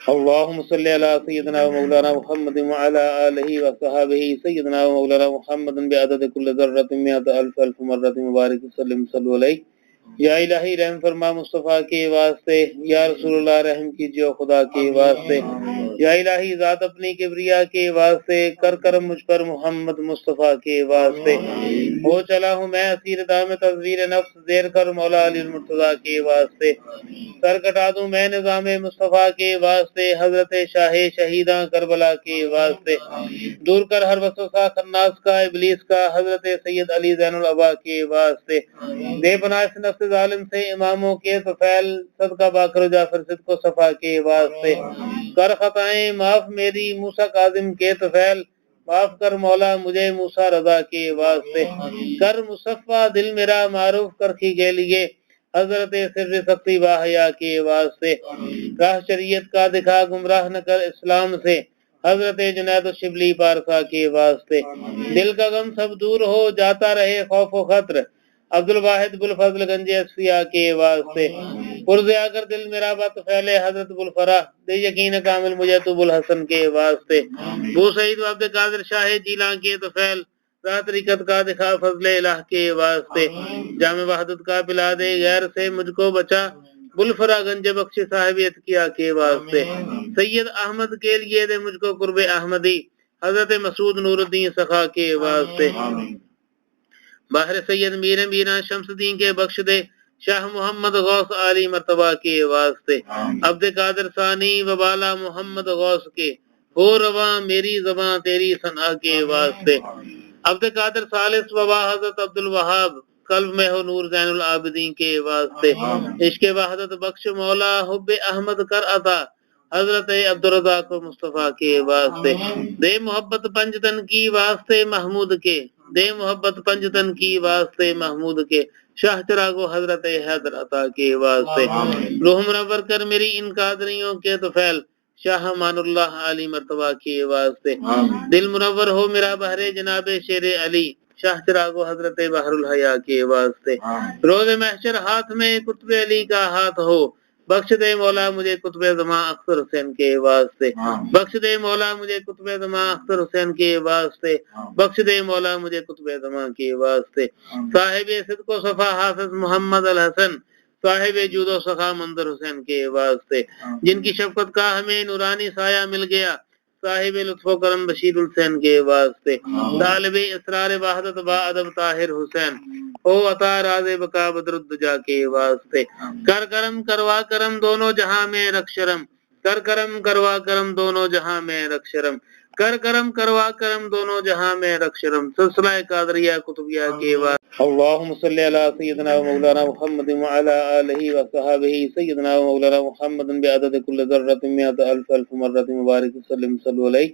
اللهم صل على سيدنا ومولانا محمد وعلى آله وصحبه سيدنا ومولانا محمد بعدد كل ذرة مئة ألف ألف مرة مبارك وسلم صلو علیہ. یا الہی رحم فرما مصطفیٰ کے واسطے، یا رسول اللہ رحم کیجیے خدا کے واسطے، یا الہی ذات اپنی کبریا کے واسطے کر کرم مجھ پر محمد مصطفیٰ کے واسطے. ہو چلا ہوں میں اسیر دام تصویر نفس زیر کر مولا علی المرتضیٰ کے واسطے. سر کٹا دوں میں نظام مصطفیٰ کے واسطے حضرت شاہ شہیداں کربلا کے واسطے. دور کر ہر وسوسہ خناس کا ابلیس کا حضرت سید علی زین العبا کے واسطے. دے پناہ اس نفس ظالم سے اماموں کے طفیل صدقہ باکر جعفر صدق و صفا کے واسطے. کر خطائیں معاف میری موسیٰ کاظم کے طفیل، معاف کر مولا مجھے موسیٰ رضا کے واسطے. کر مصفہ دل میرا معروف کرخی کے لیے حضرت سر سختی واحیا کے واسطے. راہ شریعت کا دکھا گمراہ نہ کر اسلام سے حضرت جنید الشبلی پارسا کے واسطے. دل کا غم سب دور ہو جاتا رہے خوف و خطر عبد الواحد بلفضل گنج اصفیاء کے واسطے. پرزیا کر دل میرا بات پھیلے حضرت بلفرا دے یقین کامل مجھے تو بلحسن کے واسطے. بو سعید و عبد القادر شاہ جیلاں کے طفیل راہ طریقت کا دکھا فضل الہ کے واسطے. جامع وحدت کا پلا دے غیر سے مجھ کو بچا بلفرا گنج بخش صاحب اتقیا کے واسطے. سید احمد کے لیے دے مجھ کو قرب احمدی حضرت مسعود نور الدین سخا کے واسطے. باہر سید میر میران شمس الدین کے بخش دے شاہ محمد غوث علی مرتبہ کے واسطے. عبد قادر ثانی و بالا محمد غوث کے ہو رواں میری زباں تیری ثنا کے واسطے. عبد قادر ثالث وبا حضرت عبد الوہاب قلب میں ہو نور زین العابدین کے واسطے. عشق وحدت بخش مولا حب احمد کر عطا حضرت عبد الرزاق مصطفیٰ کے واسطے. دے محبت پنجتن کی واسطے محمود کے، دے محبت پنجتن کی واسطے محمود کے شاہ چراغو حضرت حیدر عطا کے واسطے. روح منور کر میری ان قادریوں کے طفیل شاہ امان اللہ علی مرتبہ کے واسطے. دل منور ہو میرا بحر جناب شیر علی شاہ چراغو حضرت بحر الحیا کے واسطے. روز محشر ہاتھ میں قطب علی کا ہاتھ ہو بخش دے مولا مجھے قطب زمان اختر حسین کے واسطے. بخش دے مولا مجھے قطب زمان اختر حسین کے واسطے. بخش دے مولا مجھے قطب زمان کے واسطے. صاحب صدق و صفا حافظ محمد الحسن صاحب جود و سخا منظر حسین کے واسطے. جن کی شفقت کا ہمیں نورانی سایہ مل گیا صاحب لطف و کرم بشیر الحسین کے واسطے. طالب اسرار وحدت با ادب طاہر حسین او عطا راز بقا بدر الدجا کے واسطے. کر کرم کروا کرم دونوں جہاں میں رکھ شرم، کر کرم کروا کرم دونوں جہاں میں رکھ شرم، کر کرم کروا کرم دونوں جہاں میں رکھ شرم. سلسلہ قادریہ قطبیہ کے واسطے. اللہم صلی علی سیدنا و مولانا محمد وعلی آلہ وصحبہ سیدنا و مولانا محمد بعدد کل ذرۃ مئۃ الف الف مرۃ مبارک وسلم صلو علیہ.